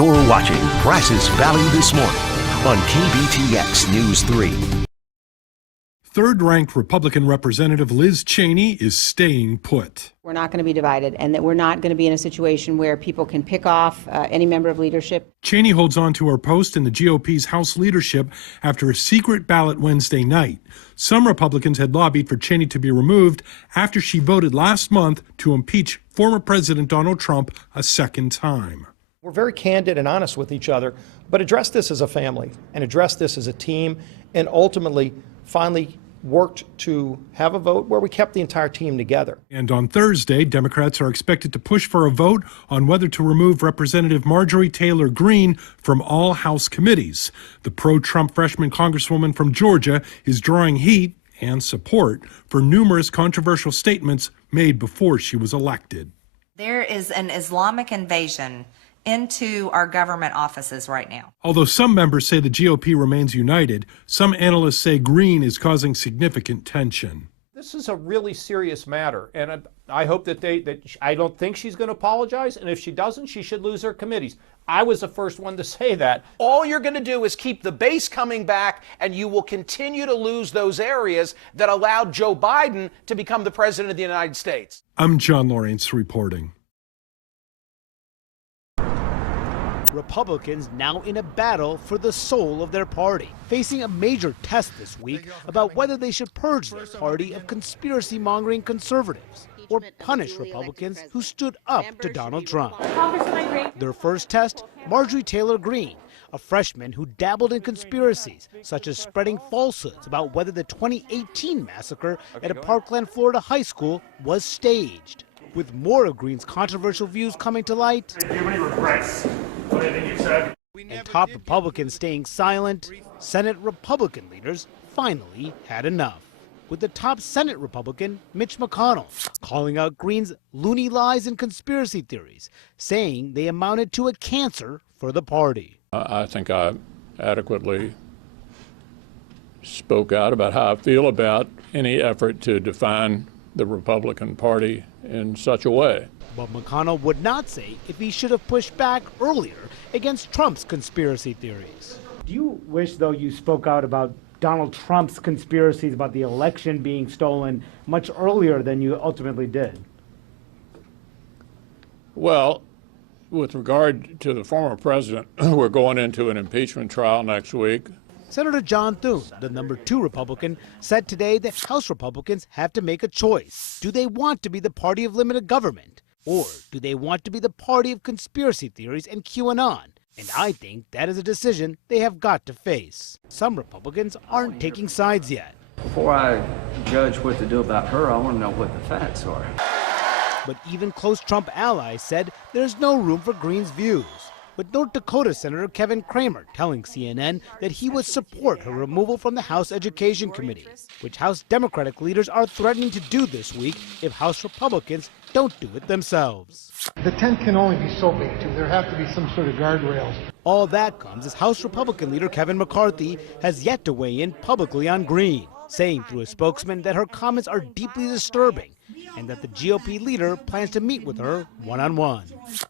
You're watching Price's Valley This Morning on KBTX News 3. Third-ranked Republican Representative Liz Cheney is staying put. We're not going to be divided, and that we're not going to be in a situation where people can pick off any member of leadership. Cheney holds on to her post in the GOP's House leadership after a secret ballot Wednesday night. Some Republicans had lobbied for Cheney to be removed after she voted last month to impeach former President Donald Trump a second time. We're very candid and honest with each other, but address this as a family and address this as a team, and ultimately finally worked to have a vote where we kept the entire team together. And on Thursday, Democrats are expected to push for a vote on whether to remove Representative Marjorie Taylor Greene from all House committees. The pro-Trump freshman congresswoman from Georgia is drawing heat and support for numerous controversial statements made before she was elected. There is an Islamic invasion into our government offices right now. Although some members say the GOP remains united, some analysts say Greene is causing significant tension. This is a really serious matter, and I hope that I don't think she's going to apologize, and if she doesn't, she should lose her committees. I was the first one to say that. All you're going to do is keep the base coming back, and you will continue to lose those areas that allowed Joe Biden to become the president of the United States. I'm John Lawrence reporting. Republicans now in a battle for the soul of their party, facing a major test this week about whether they should purge their party of conspiracy-mongering conservatives or punish Republicans who stood up to Donald Trump. Their first test, Marjorie Taylor Greene, a freshman who dabbled in conspiracies, such as spreading falsehoods about whether the 2018 massacre at a Parkland, Florida high school was staged. With more of Greene's controversial views coming to light, do you have any regrets for anything you said? And top Republicans staying silent, Senate Republican leaders finally had enough. With the top Senate Republican, Mitch McConnell, calling out Greene's loony lies and conspiracy theories, saying they amounted to a cancer for the party. I think I adequately spoke out about how I feel about any effort to define the Republican Party in such a way. But McConnell would not say if he should have pushed back earlier against Trump's conspiracy theories. Do you wish, though, you spoke out about Donald Trump's conspiracies about the election being stolen much earlier than you ultimately did? Well, with regard to the former president, we're going into an impeachment trial next week. Senator John Thune, the number 2 Republican, said today that House Republicans have to make a choice. Do they want to be the party of limited government, or do they want to be the party of conspiracy theories and QAnon? And I think that is a decision they have got to face. Some Republicans aren't taking sides yet. Before I judge what to do about her, I want to know what the facts are. But even close Trump allies said there's no room for Greene's views. With North Dakota Senator Kevin Cramer telling CNN that he would support her removal from the House Education Committee, which House Democratic leaders are threatening to do this week if House Republicans don't do it themselves. The tent can only be so big, too. There have to be some sort of guardrails. All that comes as House Republican leader Kevin McCarthy has yet to weigh in publicly on Greene, saying through a spokesman that her comments are deeply disturbing and that the GOP leader plans to meet with her one-on-one.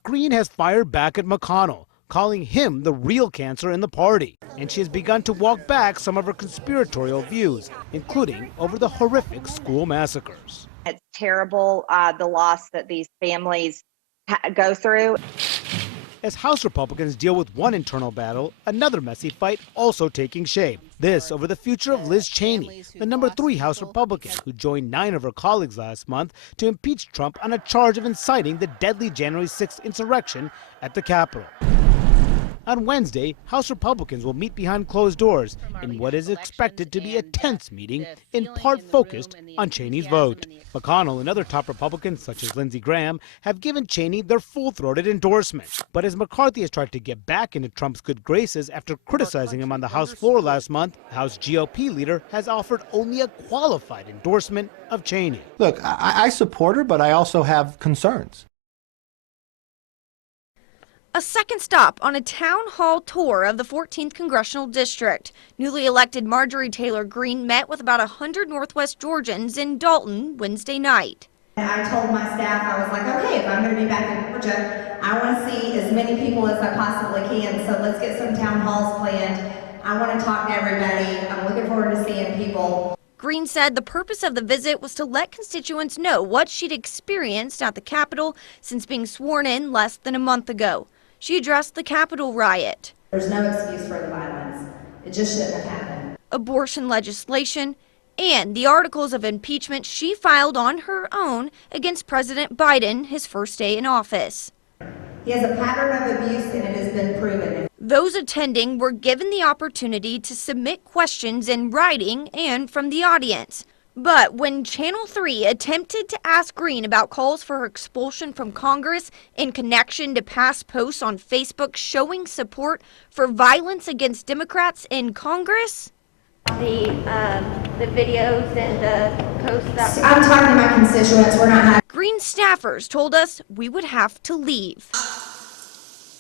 Greene has fired back at McConnell, calling him the real cancer in the party. And she has begun to walk back some of her conspiratorial views, including over the horrific school massacres. It's terrible, the loss that these families go through. As House Republicans deal with one internal battle, another messy fight also taking shape. This over the future of Liz Cheney, the number 3 House Republican, who joined 9 of her colleagues last month to impeach Trump on a charge of inciting the deadly January 6th insurrection at the Capitol. On Wednesday, House Republicans will meet behind closed doors in what is expected to be a tense meeting, in part focused on Cheney's vote. McConnell and other top Republicans, such as Lindsey Graham, have given Cheney their full-throated endorsement. But as McCarthy has tried to get back into Trump's good graces after criticizing him on the House floor last month, the House GOP leader has offered only a qualified endorsement of Cheney. Look, I support her, but I also have concerns. A second stop on a town hall tour of the 14th Congressional District. Newly elected Marjorie Taylor Greene met with about 100 Northwest Georgians in Dalton Wednesday night. I told my staff, I was like, okay, if I'm going to be back in Georgia, I want to see as many people as I possibly can. So let's get some town halls planned. I want to talk to everybody. I'm looking forward to seeing people. Greene said the purpose of the visit was to let constituents know what she'd experienced at the Capitol since being sworn in less than a month ago. She addressed the Capitol riot. There's no excuse for the violence. It just shouldn't have happened. Abortion legislation, and the articles of impeachment she filed on her own against President Biden his first day in office. He has a pattern of abuse, and it has been proven. Those attending were given the opportunity to submit questions in writing and from the audience. But when Channel 3 attempted to ask Greene about calls for her expulsion from Congress in connection to past posts on Facebook showing support for violence against Democrats in Congress, the videos and the posts that I'm talking to my constituents. We're not having. Greene staffers told us we would have to leave.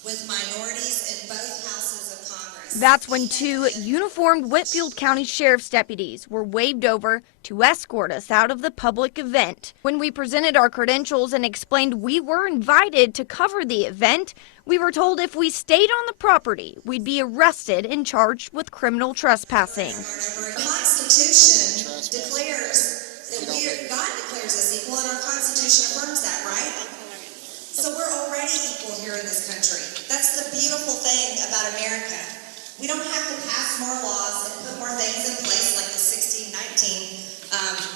With minorities in both houses of Congress. That's when two uniformed Whitfield County Sheriff's deputies were waved over to escort us out of the public event. When we presented our credentials and explained we were invited to cover the event, we were told if we stayed on the property, we'd be arrested and charged with criminal trespassing. The Constitution declares that God declares us equal, and our Constitution affirms that, right? So we're already equal here in this country. That's the beautiful thing about America. We don't have to pass more laws and put more things in place like the 1619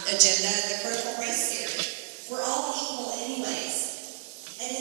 agenda, the critical race theory. We're all equal anyways. And